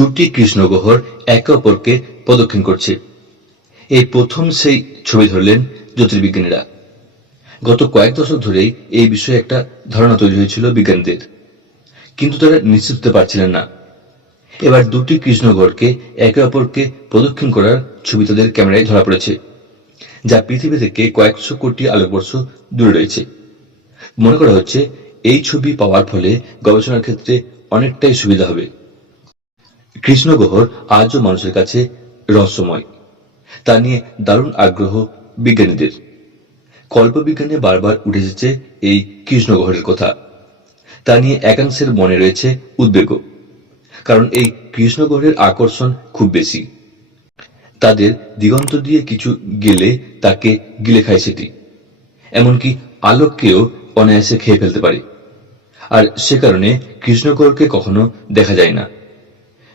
দুটি কৃষ্ণগহ্বর একে অপরকে প্রদক্ষিণ করছে। এই প্রথম সেই ছবি ধরলেন জ্যোতির্বিজ্ঞানীরা। গত কয়েক দশক ধরেই এই বিষয়ে একটা ধারণা তৈরি হয়েছিল বিজ্ঞানীদের। কিন্তু তারা নিশ্চিত হতে পারছিলেন না। এবার দুটি কৃষ্ণগড়কে একে অপরকে প্রদক্ষিণ করার ছবি তাদের ক্যামেরায় ধরা পড়েছে, যা পৃথিবী থেকে কয়েকশো কোটি আলোকবর্ষ দূরে রয়েছে। মনে করা হচ্ছে, এই ছবি পাওয়ার ফলে গবেষণার ক্ষেত্রে অনেকটাই সুবিধা হবে। কৃষ্ণগহ্বর আজও মানুষের কাছে রহস্যময়। তা নিয়ে দারুণ আগ্রহ বিজ্ঞানীদের। কল্পবিজ্ঞানে বারবার উঠে এসেছে এই কৃষ্ণগহ্বরের কথা। তা নিয়ে একাংশের মনে রয়েছে উদ্বেগ। কারণ এই কৃষ্ণগহ্বরের আকর্ষণ খুব বেশি। তাদের দিগন্ত দিয়ে কিছু গেলে তাকে গিলে খায় সেটি। এমনকি আলোককেও অনায়াসে খেয়ে ফেলতে পারে। আর সে কারণে কৃষ্ণগড়কে কখনো দেখা যায় না।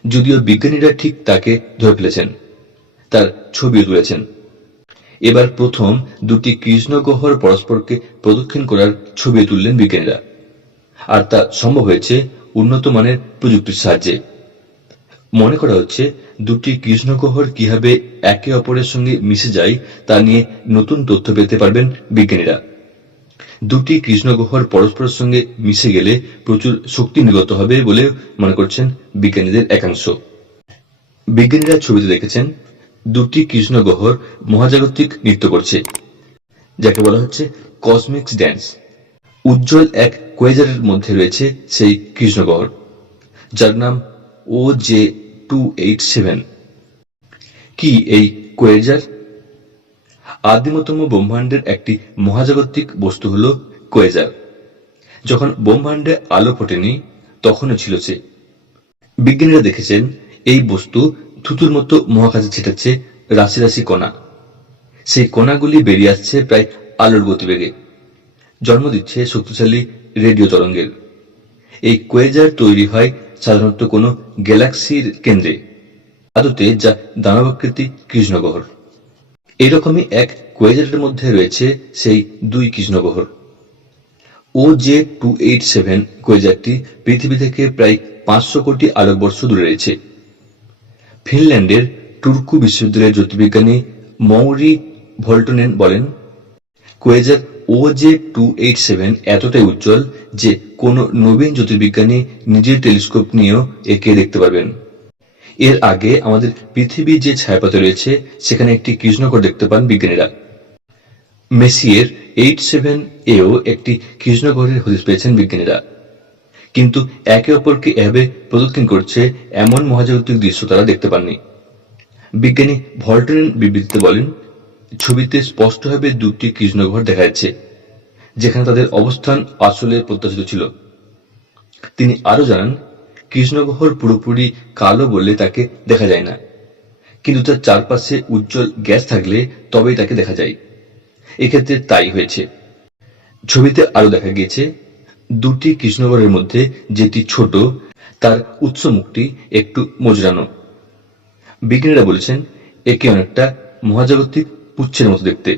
যদিও বিজ্ঞানীরা ঠিক তাকে ধরে ফেলেছেন, তার ছবিও তুলেছেন। এবার প্রথম দুটি কৃষ্ণগহ্বর পরস্পরকে প্রদক্ষিণ করার ছবি তুললেন বিজ্ঞানীরা। আর তা সম্ভব হয়েছে উন্নত মানের প্রযুক্তির সাহায্যে। মনে করা হচ্ছে দুটি কৃষ্ণগহ্বর কীভাবে একে অপরের সঙ্গে মিশে যায় তা নিয়ে নতুন তথ্য পেতে পারবেন বিজ্ঞানীরা। দুটি কৃষ্ণগহ্বর পরস্পরের সঙ্গে মিশে গেলে প্রচুর শক্তি নির্গত হবে বলে মনে করছেন বিজ্ঞানীদের একাংশ। বিজ্ঞানীরা ছবিতে দেখেছেন, দুটি কৃষ্ণগহ্বর মহাজাগতিক নৃত্য করছে, যাকে বলা হচ্ছে কসমিক্স ড্যান্স উজ্জ্বল এক কোয়েজারের মধ্যে রয়েছে সেই কৃষ্ণগহ্বর যার নাম O J two eight seven কি এই কোয়েজার আদিমতম ব্রহ্মাণ্ডের একটি মহাজাগতিক বস্তু হল কোয়েজার যখন ব্রহ্মাণ্ডে আলো ফোটেনি, তখনও ছিল সে। বিজ্ঞানীরা দেখেছেন, এই বস্তু থুতুর মতো মহাকাশে ছিটাচ্ছে রাশি রাশি কণা। সেই কণাগুলি বেরিয়ে আসছে প্রায় আলোর গতিবেগে। জন্ম দিচ্ছে শক্তিশালী রেডিও তরঙ্গের। এই কোয়েজার তৈরি হয় সাধারণত কোনো গ্যালাক্সির কেন্দ্রে। আদতে যা দানবাকৃতি কৃষ্ণগহ্বর। এরকমই এক কোয়েজারের মধ্যে রয়েছে সেই দুই কৃষ্ণগহ্বর O J two eight seven কোয়েজারটি পৃথিবী থেকে প্রায় পাঁচশো কোটি আলোকবর্ষ দূরে রয়েছে। ফিনল্যান্ডের টুর্কু বিশ্ববিদ্যালয়ের জ্যোতির্বিজ্ঞানী মৌরি ভল্টনেন বলেন quasar O J two eight seven এতটাই উজ্জ্বল যে কোনো নবীন জ্যোতির্বিজ্ঞানী নিজের টেলিস্কোপ নিয়েও একে দেখতে পারবেন। এর আগে আমাদের পৃথিবী যে ছায়াপথে রয়েছে, সেখানে একটি কৃষ্ণগড় দেখতে পান বিজ্ঞানীরা। মেসিয়ের এইট সেভেন এও একটি কৃষ্ণগড়ের হদিস পেয়েছেন বিজ্ঞানীরা। কিন্তু একে অপরকে এভাবে প্রদক্ষিণ করছে এমন মহাজাগতিক দৃশ্য তারা দেখতে পাননি। বিজ্ঞানী ভল্টনের বিবৃতিতে বলেন, ছবিতে স্পষ্টভাবে দুটি কৃষ্ণগড় দেখা যাচ্ছে, যেখানে তাদের অবস্থান আসলে প্রত্যাশিত ছিল। তিনি আরও জানান কৃষ্ণগহ্বর পুরোপুরি কালো বললে তাকে দেখা যায় না। কিন্তু তার চারপাশে উজ্জ্বল গ্যাস থাকলে তবেই তাকে দেখা যায়। এক্ষেত্রে তাই হয়েছে। ছবিতে আরও দেখা গিয়েছে, দুটি কৃষ্ণগড়ের মধ্যে যেটি ছোট, তার উৎস মুখটি একটু মজরানো। বিজ্ঞানীরা বলেছেন, একে অনেকটা মহাজাগতিক পুচ্ছের মতো দেখতে।